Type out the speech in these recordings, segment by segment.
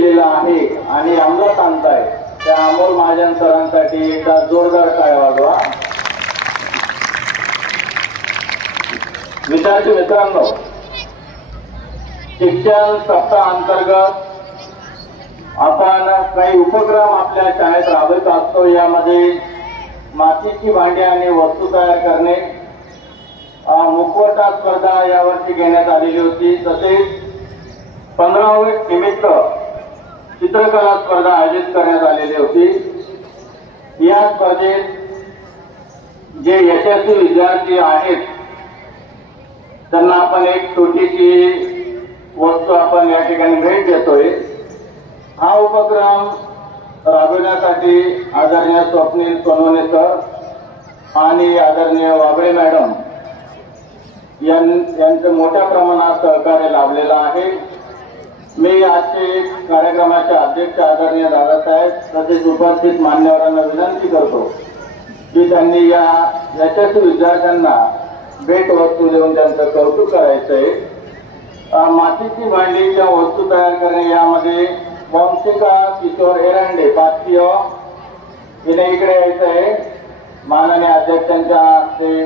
केलेला आहे आणि अंमलात सांगताय त्या अमोल महाजन सरांसाठी एकदा जोरदार काय वाजवा. विद्यार्थी मित्रांनो शिक्षण सप्ताह अंतर्गत आपण काही उपक्रम आपल्या शाळेत राबवत असतो. यामध्ये मातीची भांडी आणि वस्तू तयार करणे मुखवटा स्पर्धा यावर्षी घेण्यात आलेली होती. तसेच पंधरावे निमित्त चित्रकला स्पर्धा आयोजित करण्यात आलेली होती. या स्पर्धेत जे यशस्वी विद्यार्थी आहेत त्यांना आपण एक छोटीशी वस्तू आपण या ठिकाणी भेट देतोय. हा उपक्रम राबविण्यासाठी आदरणीय स्वप्नील सोनवणे सर आणि आदरणीय वाबळे मॅडम यां- यांचं मोठ्या प्रमाणात सहकार्य लाभलेलं आहे. मी आजचे कार्यक्रमाचे अध्यक्ष आदरणीय दादासाहेब तसेच उपस्थित मान्यवरांना विनंती करतो की त्यांनी या यशस्वी विद्यार्थ्यांना भेट वस्तू देऊन त्यांचं कौतुक करायचंय आहे. मातीची भांडी किंवा वस्तू तयार करणे यामध्ये वंशिका किशोर एरंडे पाचवी अ. हिने इकडे यायचं आहे. माननीय अध्यक्षांच्या हस्ते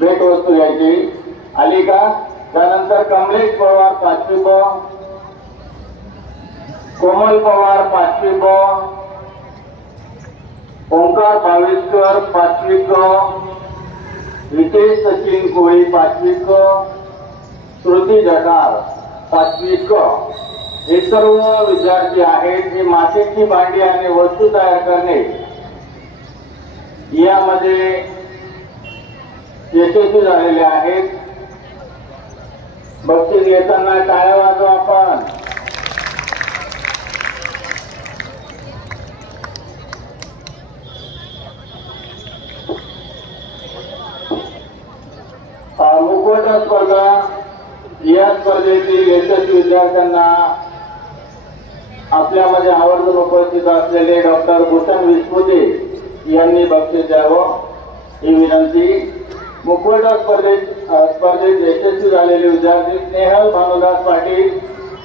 भेट वस्तू यायची. आली का त्यानंतर कमलेश पवार पाचवी कोमल पवार पाचवी ब ओंकार भावेश्वर पाचवी क रितेश सचिन कोळी पाचवी क श्रुती जटार पाचवी क हे सर्व विद्यार्थी आहेत जे मातीची भांडी आणि वस्तू तयार करणे. यामध्ये यशस्वी झालेले आहेत. बक्षीस घेताना टाळ्या वाजवा आपण अ, मुखवटा स्पर्धा या स्पर्धेतील यशस्वी विद्यार्थ्यांना आपल्यामध्ये आवर्जून उपस्थित असलेले डॉक्टर भूषण विस्पुते यांनी बक्षीस द्यावं. ही विनंती. मुखवटा स्पर्धेत स्पर्धेत यशस्वी झालेले विद्यार्थी स्नेहल भानुदास पाटील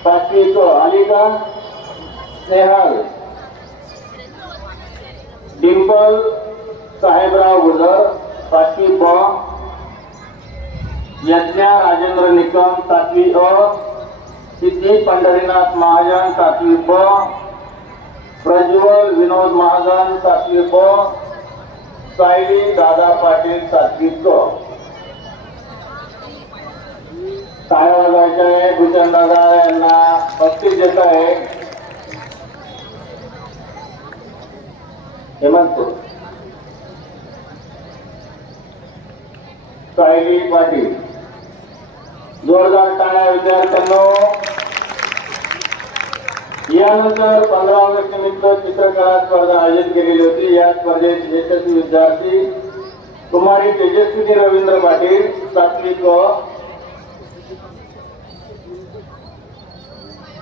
पाचवी क अलिका स्नेहल डिंपल साहेबराव गुजर पाचवी ब यज्ञा राजेंद्र निकम सातवी अ सिद्धी पंढरीनाथ महाजन सातवी ब प्रज्वल विनोद महाजन सातवी ब सायली दादा पाटील सातवी क. काय वाजवायचे आहे भूषण दादा यांना बक्षीस देत आहे. हेमंत. सायली पाटील. जोरदार टाळ्या विद्यार्थ्यांनो. यानंतर पंधरा ऑगस्ट निमित्त चित्रकला स्पर्धा आयोजित केलेली होती. या स्पर्धेत यशस्वी विद्यार्थी कुमारी तेजस्विनी रवींद्र पाटील सातवी क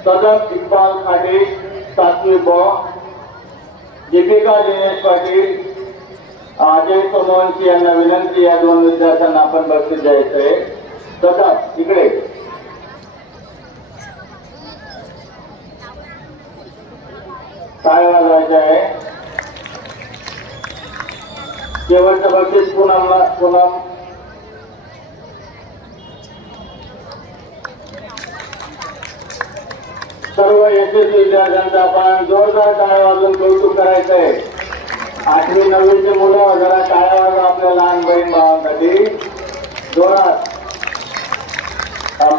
सदक इक्बाल खाटे सातवी ब दीपिका दिनेश पाटील अजय सोमवंशी यांना विनंती या दोन विद्यार्थ्यांना आपण बक्षीस आहे सदक इकडे. काय वाजवायचं आहे. शेवटचं बक्षीस पुनमला पुनम सर्व यशस्वी विद्यार्थ्यांचा आपण जोरदार टाळ्या वाजून कौतुक करायचं आहे आठवी नववीची मुलं जरा टाळ्या वाजवा आपल्या लहान बहीण भावांसाठी. जोरात अ,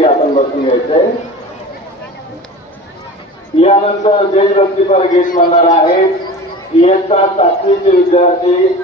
मान्यवरांना आपण बसून घ्यायचंय यानंतर देशभक्तीपर गीत म्हणणार आहेत. इयत्ता सातवीचे विद्यार्थी